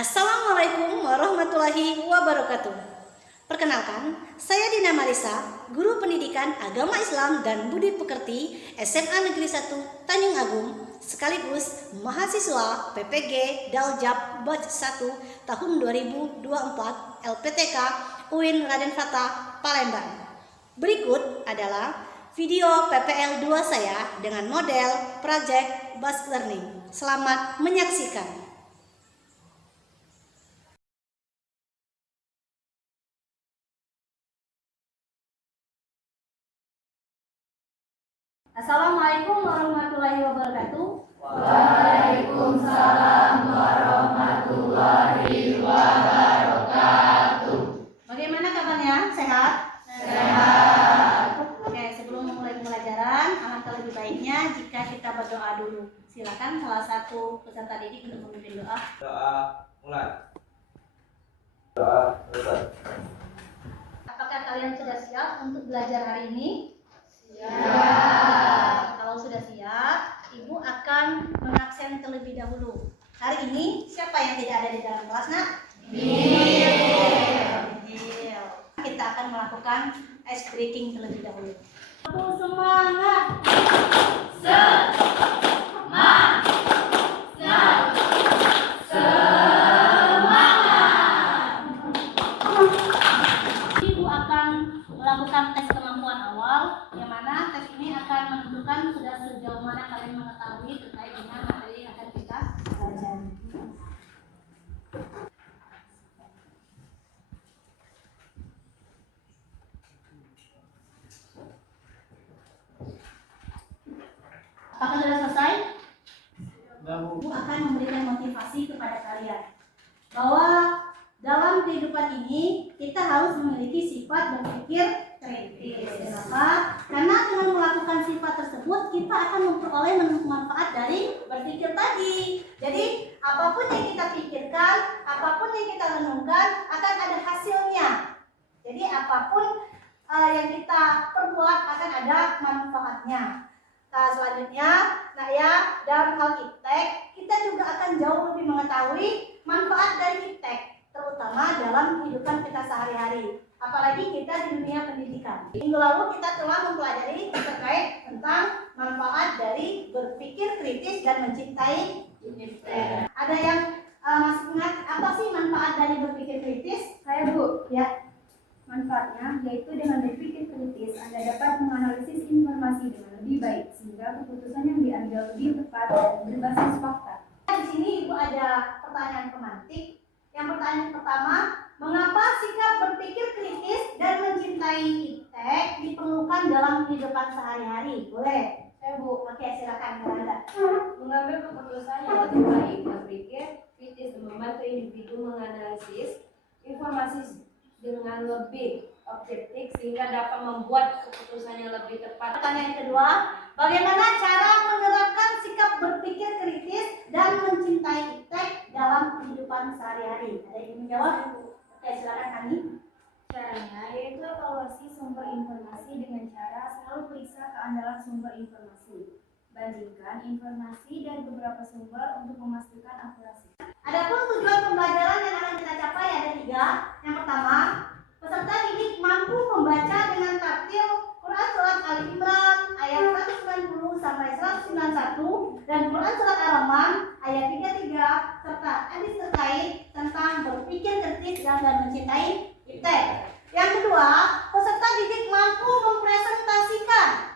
Assalamualaikum warahmatullahi wabarakatuh. Perkenalkan, saya Dina Marisa, Guru Pendidikan Agama Islam dan Budi Pekerti SMA Negeri 1 Tanjung Agung, sekaligus mahasiswa PPG Daljab Batch 1 tahun 2024 LPTK UIN Raden Fatah Palembang. Berikut adalah video PPL 2 saya dengan model Project Based Learning. Selamat menyaksikan. Assalamualaikum warahmatullahi wabarakatuh. Waalaikumsalam warahmatullahi wabarakatuh. Bagaimana kabarnya? Sehat? Sehat. Oke, sebelum memulai pembelajaran, alangkah lebih baiknya jika kita berdoa dulu. Silakan salah satu peserta didik untuk memimpin doa. Doa mulai. Doa selesai. Apakah kalian sudah siap untuk belajar hari ini? Siap. Kalau sudah siap, Ibu akan mengabsen terlebih dahulu. Hari ini siapa yang tidak ada di dalam kelas, Nak? Nil. Kita akan melakukan ice breaking terlebih dahulu. Semangat. Ibu akan melakukan tes kemampuan awal, yang mana tes ini akan menentukan sudah sejauh mana kalian mengetahui terkait dengan materi yang akan kita pelajari. Apakah sudah selesai? Ibu akan memberikan motivasi kepada kalian bahwa dalam kehidupan ini kita harus memiliki sifat berpikir kritis. Kenapa? Karena dengan melakukan sifat tersebut kita akan memperoleh manfaat dari berpikir tadi. Jadi apapun yang kita pikirkan, apapun yang kita renungkan akan ada hasilnya. Jadi apapun yang kita perbuat akan ada manfaatnya. Nah, selanjutnya, dalam hal iptek kita juga akan jauh lebih mengetahui manfaat dari iptek, terutama dalam kehidupan kita sehari-hari. Apalagi kita di dunia pendidikan. Minggu lalu kita telah mempelajari terkait tentang manfaat dari berpikir kritis dan mencintai iptek. Ada yang masih ingat apa sih manfaat dari berpikir kritis? Saya, Bu. Ya. Manfaatnya yaitu dengan berpikir kritis, Anda dapat menganalisis informasi dengan lebih baik sehingga keputusan yang diambil lebih tepat dan berbasis fakta. Di sini Ibu ada pertanyaan pemantik. Yang pertanyaan pertama, mengapa sikap berpikir kritis dan mencintai iptek diperlukan dalam kehidupan sehari-hari? Boleh? Saya, Bu. Oke, silakan Anda. Mengambil keputusan yang lebih baik, berpikir kritis dan membantu individu menganalisis informasi dengan lebih objektif sehingga dapat membuat keputusan yang lebih tepat. Pertanyaan kedua, bagaimana cara menerapkan sikap berpikir kritis dan mencintai iptek dalam kehidupan sehari-hari? Ada yang menjawab? Oke, silakan Ani. Caranya yaitu evaluasi sumber informasi dengan cara selalu periksa keandalan sumber informasi. Bandingkan informasi dari beberapa sumber untuk memastikan akurasi. Adapun tujuan pembelajaran yang akan kita capai ada 3. Yang pertama, peserta didik mampu membaca dengan tartil Quran Surat Ali Imran ayat 190 sampai 191 dan Quran Surat Ar-Rahman ayat 33 serta hadis terkait tentang berpikir kritis dan mencintai iptek. Yang kedua, peserta didik mampu mempresentasikan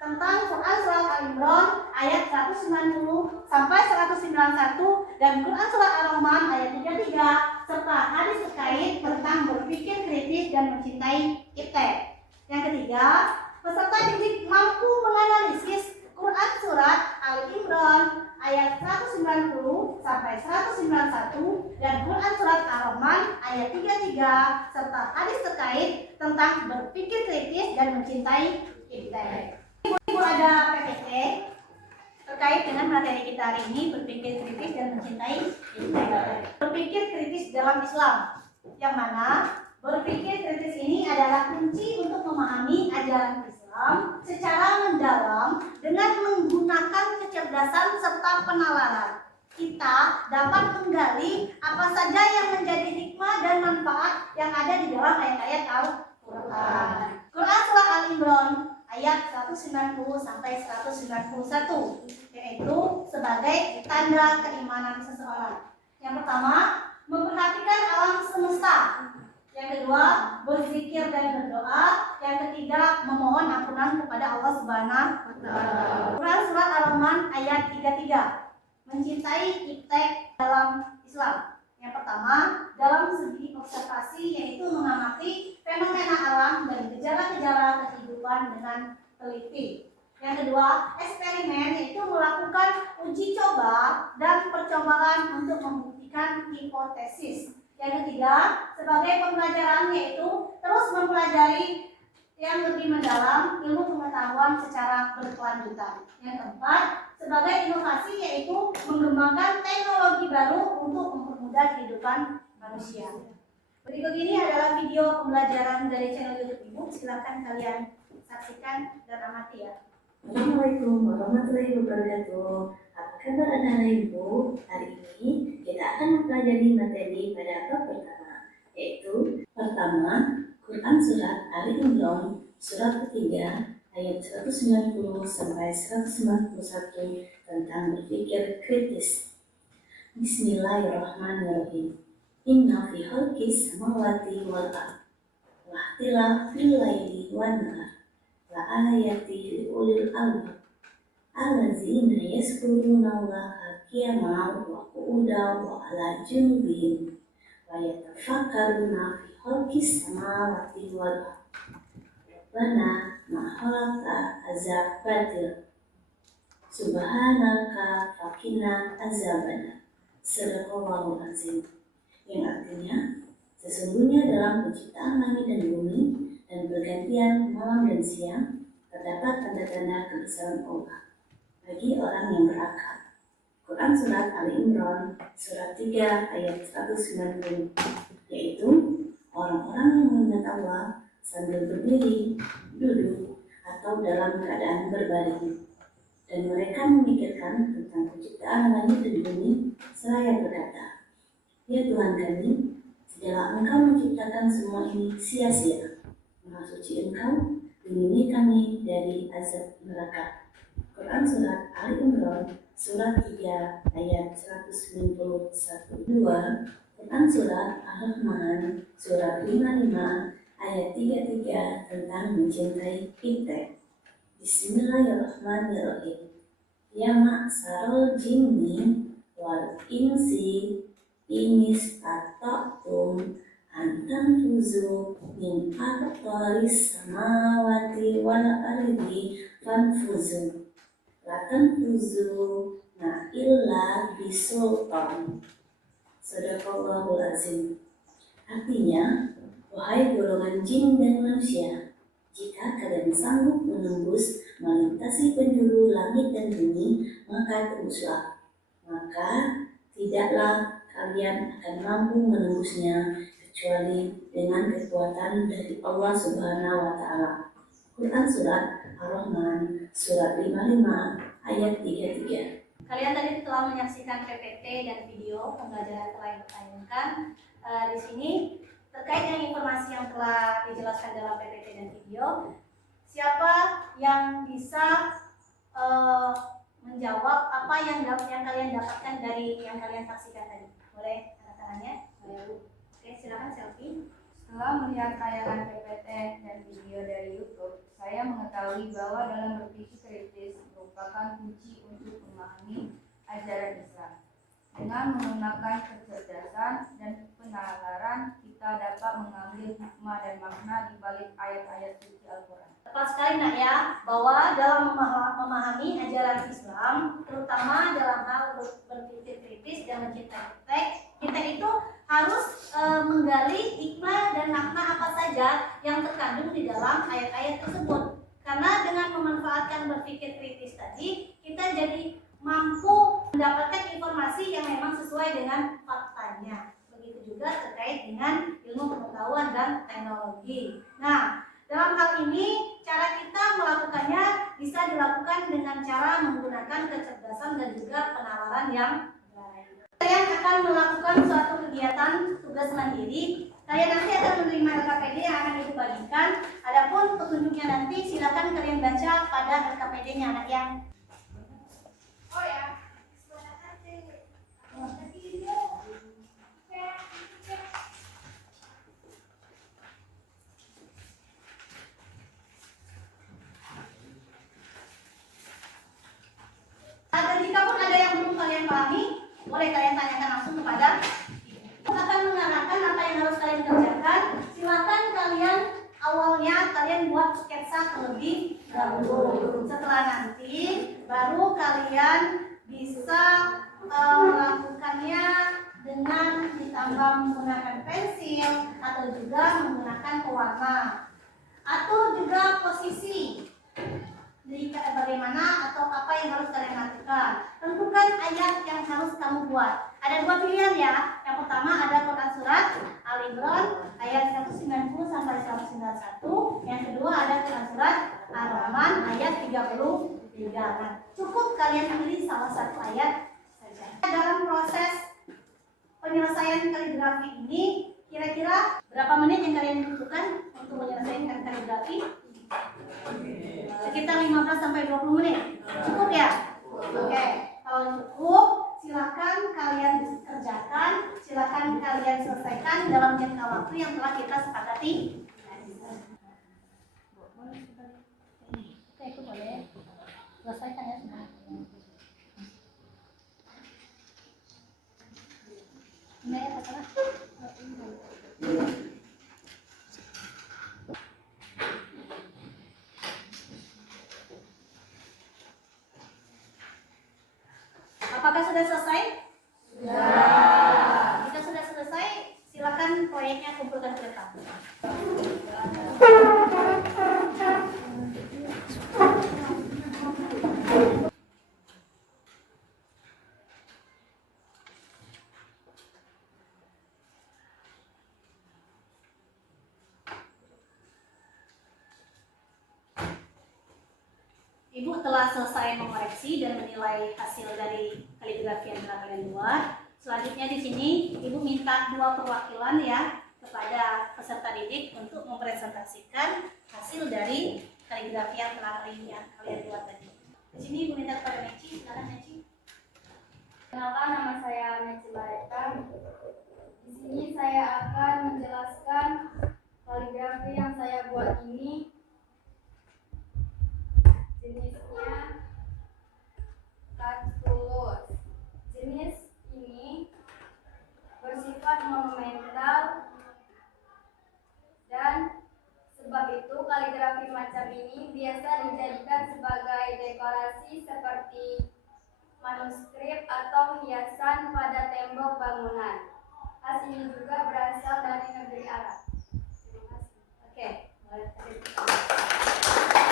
tentang Quran Surat Al-Imran ayat 190 sampai 191 dan Quran Surat Ar-Rahman ayat 33 serta hadis terkait tentang berpikir kritis dan mencintai iptek. Yang ketiga, peserta didik mampu menganalisis Quran Surat Al-Imran ayat 190 sampai 191 dan Quran Surat Ar-Rahman ayat 33 serta hadis terkait tentang berpikir kritis dan mencintai iptek. Ibu ada PPT terkait dengan materi kita hari ini, berpikir kritis dan mencintai iptek. Berpikir kritis dalam Islam, yang mana berpikir kritis ini adalah kunci untuk memahami ajaran Islam secara mendalam dengan menggunakan kecerdasan serta penalaran. Kita dapat menggali apa saja yang menjadi hikmah dan manfaat yang ada di dalam ayat-ayat Al-Quran. Quran Surah Al-Imran ayat 190 sampai 191, yaitu sebagai tanda keimanan seseorang. Yang pertama, memperhatikan alam semesta. Yang kedua, berzikir dan berdoa. Yang ketiga, memohon ampunan kepada Allah Subhanahu wa Ta'ala. Quran Surah Ar-Rahman ayat 33, mencintai iptek dalam Islam. Yang pertama, dalam segi observasi, yaitu mengamati fenomena alam dan gejala-gejala kehidupan dengan teliti. Yang kedua, eksperimen, yaitu melakukan uji coba dan percobaan untuk membuktikan hipotesis. Yang ketiga, sebagai pembelajaran, yaitu terus mempelajari yang lebih mendalam ilmu pengetahuan secara berkelanjutan. Yang keempat, sebagai inovasi, yaitu mengembangkan teknologi baru untuk mempermudah kehidupan manusia. Berikut ini adalah video pembelajaran dari channel YouTube Ibu. Silakan kalian saksikan dan amati ya. Assalamualaikum warahmatullahi wabarakatuh. Apa kabar anak-anak ibu? Hari ini kita akan mempelajari materi pada bab pertama, yaitu pertama, Quran Surat Ali Imran surat ketiga ayat 190 sampai 191 tentang berpikir kritis. Bismillahirrahmanirrahim. Inna fi khalqis samawati wal ardh wa ikhtilafil laili wan nahar la ayati li ulil albab allazina yazkuruna Allaha qiyaman wa qu'udan wa ala junubihim wa yatafakkaruna fi khalqis samawati wal ardh rabbana ma khalaqta hadza batila subhanaka faqina azabannar. Sadaqallahul azim. Yang artinya, sesungguhnya dalam penciptaan langit dan bumi dan pergantian malam dan siang terdapat tanda-tanda kebesaran Allah bagi orang yang berakal. Quran Surat Ali Imran surat 3 ayat 190, yaitu orang-orang yang mengingat Allah sambil berdiri, duduk, atau dalam keadaan berbaring, dan mereka memikirkan tentang penciptaan langit dan bumi seraya berkata, ya Tuhan kami, tidaklah Engkau menciptakan semua ini sia-sia. Maha suci Engkau, lindungi kami dari azab neraka. Quran Surat Ali Imran surat 3 ayat 191. 2. Quran Surat Ar-Rahman surat 55 ayat 33 tentang mencintai iptek. Bismillahirrahmanirrahim. Ya ma'sarul jinni wal insi inistata'tum antanfuzu min aqtaris samawati wal ardi fanfuzu la tanfuzu na illa bisultan. Sadaqallahul azim. Artinya, wahai golongan jin dan manusia, jika kalian sanggup menembus melintasi penjuru langit dan bumi, maka tembuslah. Maka tidaklah kalian akan mampu menembusnya kecuali dengan kekuatan dari Allah Subhanahu wa Ta'ala. Quran Surat Ar-Rahman surat 55 ayat 33. Kalian tadi telah menyaksikan PPT dan video pembelajaran telah ditayangkan di sini. Terkait dengan informasi yang telah dijelaskan dalam PPT dan video, siapa yang bisa menjawab apa yang kalian dapatkan dari yang kalian saksikan tadi? Boleh angkat tangannya? Boleh. Oke, silakan selfie. Setelah melihat tayangan PPT dan video dari YouTube, saya mengetahui bahwa dalam berpikir kritis merupakan kunci untuk memahami ajaran Islam. Dengan menggunakan kecerdasan dan penalaran, kita dapat mengambil hikmah dan makna di balik ayat-ayat suci Al-Quran. Tepat sekali nak ya, bahwa dalam memahami ajaran Islam, terutama dalam hal berpikir kritis dan mencintai teks, kita itu harus menggali hikmah dan makna apa saja yang terkandung di dalam ayat-ayat tersebut. Karena dengan memanfaatkan berpikir kritis tadi, kita jadi mampu mendapatkan informasi yang memang sesuai dengan faktanya. Begitu juga terkait dengan ilmu pengetahuan dan teknologi. Nah, dalam hal ini cara kita melakukannya bisa dilakukan dengan cara menggunakan kecerdasan dan juga penalaran yang baik. Kalian akan melakukan suatu kegiatan tugas mandiri. Kalian nanti akan menerima LKPD yang akan Ibu bagikan. Adapun petunjuknya nanti silakan kalian baca pada LKPD-nya anak yang. Oh ya. Dan jika pun ada yang belum kalian pahami, boleh kalian tanyakan langsung kepada Ibu. Akan mengarahkan apa yang harus kalian kerjakan. Silakan kalian awalnya kalian buat sketsa terlebih dahulu. Setelah nanti baru kalian bisa melakukannya dengan ditambah menggunakan pensil atau juga menggunakan pewarna atau juga posisi. Jadi bagaimana atau apa yang harus kalian lakukan. Tentukan ayat yang harus kamu buat. Ada dua pilihan ya. Yang pertama ada Quran surat Al-Imran ayat 190 sampai 191. Yang kedua ada Quran surat Ar-Rahman ayat 33. Nah, cukup kalian pilih salah satu ayat saja. Dalam proses penyelesaian kaligrafi ini kira-kira berapa menit yang kalian butuhkan untuk menyelesaikan kaligrafi? Sekitar 15 sampai 20 menit. Cukup ya? Oke. Kalau cukup, silakan kalian kerjakan, silakan kalian selesaikan dalam jangka waktu yang telah kita sepakati. Oke, itu boleh. Selesaikan ya semua. Ini ya, salah. Apakah sudah selesai? Sudah. Jika sudah selesai, silakan proyeknya kumpulkan ke depan. Ibu telah selesai mengoreksi dan menilai hasil dari kaligrafi yang telah kalian buat. Selanjutnya di sini Ibu minta dua perwakilan ya kepada peserta didik untuk mempresentasikan hasil dari kaligrafi yang telah kalian buat tadi. Di sini Ibu minta kepada Meci, silakan Meci. Kenalkan, nama saya Meci Bareka. Di sini saya akan menjelaskan kaligrafi yang saya buat ini. Jenisnya katulus. Jenis ini bersifat monumental dan sebab itu kaligrafi macam ini biasa dijadikan sebagai dekorasi seperti manuskrip atau hiasan pada tembok bangunan. Khas ini juga berasal dari negeri Arab. Terima kasih. Oke,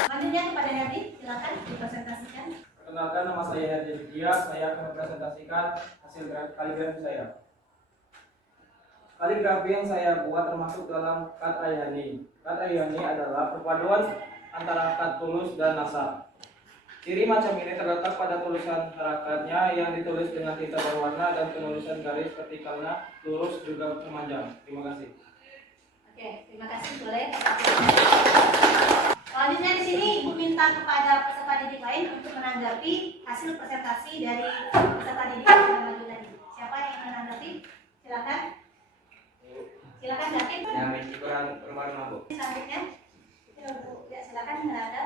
selanjutnya kepada Herdi, silakan dipresentasikan. Perkenalkan, nama saya Herdi Dias. Saya akan mempresentasikan hasil kaligrafi saya. Kaligrafi yang saya buat termasuk dalam Kat Ayani. Kat Ayani adalah perpaduan antara kat tulus dan nasab. Ciri macam ini terletak pada tulisan harakatnya yang ditulis dengan tinta berwarna dan penulisan garis vertikalnya lurus juga memanjang. Terima kasih. Oke, terima kasih. Boleh. Selanjutnya di sini Ibu minta kepada peserta didik lain untuk menanggapi hasil presentasi dari peserta didik yang sudah maju tadi. Siapa yang ingin menanggapi? Silakan. Silakan David. Yang Meci kurang berwarna, Bu. Selanjutnya, ya silakan Nada.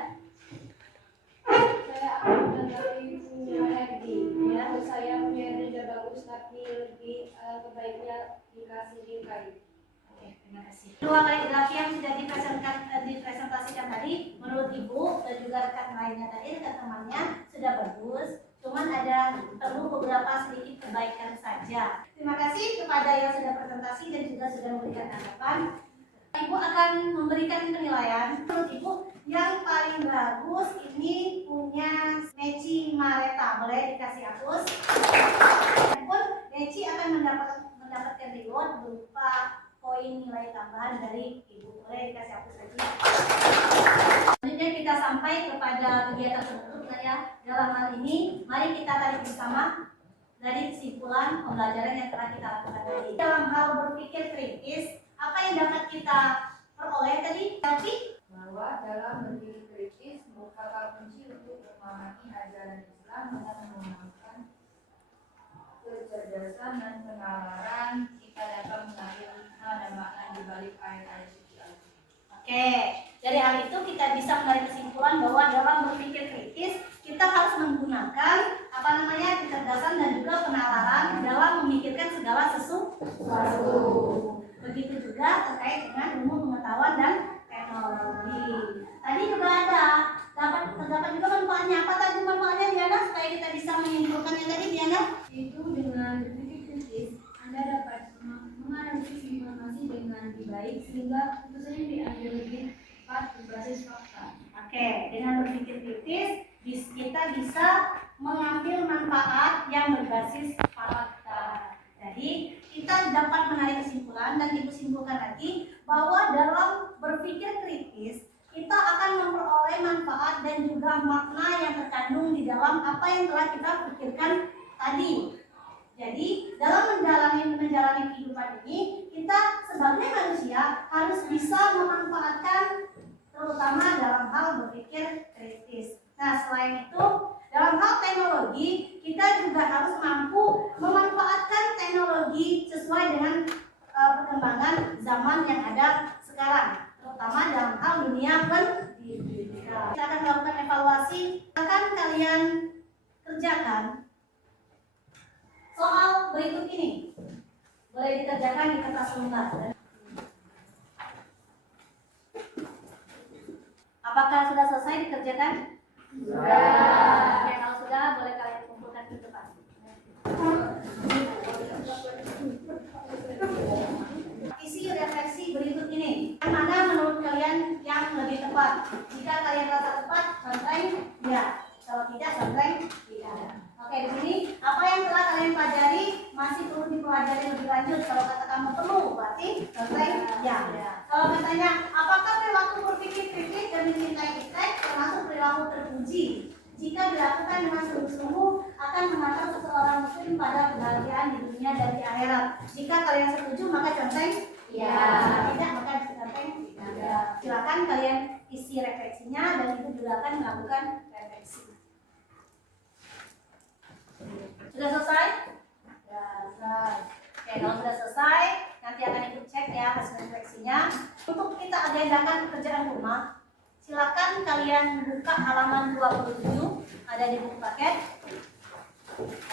Saya akan menanggapi punya Herdi. Ya, saya punya Herdi sudah bagus tapi lebih kebaiknya dikasih bingkai. Oke, terima kasih. Dua kaligrafi yang sudah dipresentasikan tadi, menurut Ibu dan juga rekan lainnya tadi, rekan temannya sudah bagus. Cuman ada perlu beberapa sedikit perbaikan saja. Terima kasih kepada yang sudah presentasi dan juga sudah memberikan tanggapan. Ibu akan memberikan penilaian. Menurut Ibu, yang paling bagus ini punya Meci Mareta. Boleh dikasih hapus. Adapun Meci akan mendapatkan reward berupa poin nilai tambahan dari Ibu. Boleh dikasih hapus lagi. Selanjutnya kita sampai kepada kegiatan tertutup ya. Dalam hal ini, mari kita tarik bersama dari kesimpulan pembelajaran yang telah kita lakukan tadi. Dalam hal berpikir kritis, apa yang dapat kita peroleh tadi? Tapi Bahwa dalam berpikir kritis merupakan kunci untuk memahami ajaran Islam dan mengembangkan kecerdasan dan penalaran, kita dapat mengambil hikmah dan makna di balik ayat-ayat suci Al-Quran. oke, dari hal itu kita bisa menarik kesimpulan bahwa dalam berpikir kritis kita harus menggunakan kecerdasan dan juga penalaran dalam memikirkan segala sesuatu. Begitu juga terkait dengan ilmu pengetahuan dan teknologi. Tadi juga terdapat juga manfaatnya. Apa tadi manfaatnya, Diana? Supaya kita bisa menyimpulkannya tadi, Diana? Itu dengan berpikir kritis, Anda dapat menganalisis informasi dengan lebih baik sehingga keputusannya diambil lebih tepat berbasis fakta. Oke, dengan berpikir kritis kita bisa mengambil manfaat yang berbasis fakta. Jadi kita dapat menarik kesimpulan dan disimpulkan lagi bahwa dalam berpikir kritis kita akan memperoleh manfaat dan juga makna yang terkandung di dalam apa yang telah kita pikirkan tadi. Jadi dalam menjalani kehidupan ini kita sebagai manusia harus bisa memanfaatkan terutama dalam hal berpikir kritis. Nah, selain itu, dalam hal teknologi, kita juga harus mampu memanfaatkan teknologi sesuai dengan perkembangan zaman yang ada sekarang, terutama dalam hal dunia pendidikan. Kita akan melakukan evaluasi, akan kalian kerjakan soal berikut ini. Boleh dikerjakan di kertas lembar. Apakah sudah selesai dikerjakan? Sudah. Oke, kalau sudah boleh kalian kumpulkan di depan. Isi refleksi berikut ini. Yang mana menurut kalian yang lebih tepat? Jika kalian rasa tepat, santai ya. Kalau tidak, santai tidak. Oke, di sini apa yang telah kalian pelajari masih perlu dipelajari lebih lanjut. Kalau kata kamu perlu, berarti santai ya. Kalau katanya apakah perilaku berpikir kritis dan mencintai estetik termasuk perilaku terpuji? Jika dilakukan dengan sungguh-sungguh akan mengantar seseorang muslim pada kebahagiaan di dunia dan di akhirat. Jika kalian setuju maka centeng ya. Tidak maka centeng tidak. Silakan kalian isi refleksinya dan itu juga akan melakukan refleksi. Sudah selesai? Ya, selesai. Oke, kalau sudah selesai, nanti akan ikut cek ya hasil refleksinya. Untuk kita agendakan pekerjaan rumah, silakan kalian buka halaman 27, ada di buku paket.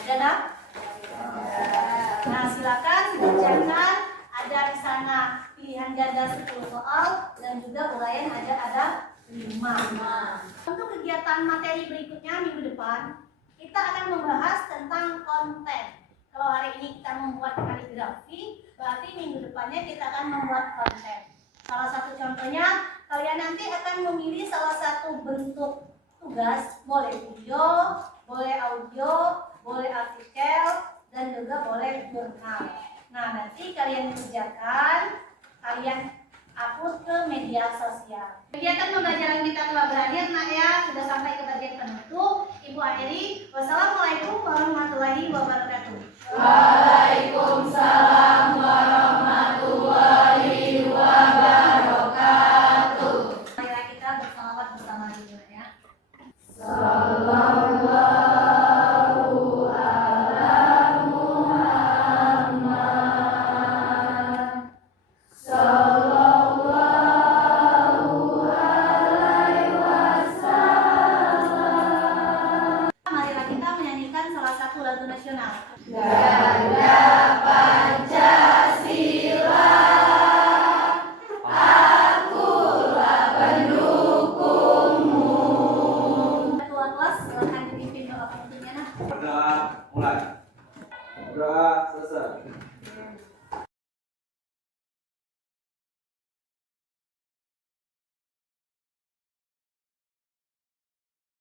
Ada dah? Nah, silakan dikerjakan. Ada di sana pilihan ganda 10 soal dan juga uraian ada 5. Untuk kegiatan materi berikutnya minggu depan, kita akan membahas tentang konten. Kalau hari ini kita membuat kaligrafi, berarti minggu depannya kita akan membuat konten. Salah satu contohnya, kalian nanti akan memilih salah satu bentuk tugas, boleh video, boleh audio, boleh artikel, dan juga boleh jurnal. Nah, nanti kalian kerjakan, kalian upload ke media sosial. Kegiatan pembelajaran kita telah berakhir, nak ya, sudah sampai ke bagian penutup. Ibu akhiri, wassalamualaikum warahmatullahi wabarakatuh. Waalaikumsalam warahmatullahi wabarakatuh. Marilah kita bersalawat bersama dulu ya. Sallallahu ala Muhammad. Sallallahu alaihi wasallam. Marilah kita menyanyikan salah satu lagu nasional. Ganda Pancasila, akulah pendukungmu. Ketua kelas silakan dipimpin doa penutupnya. Berdoa mulai. Berdoa selesai.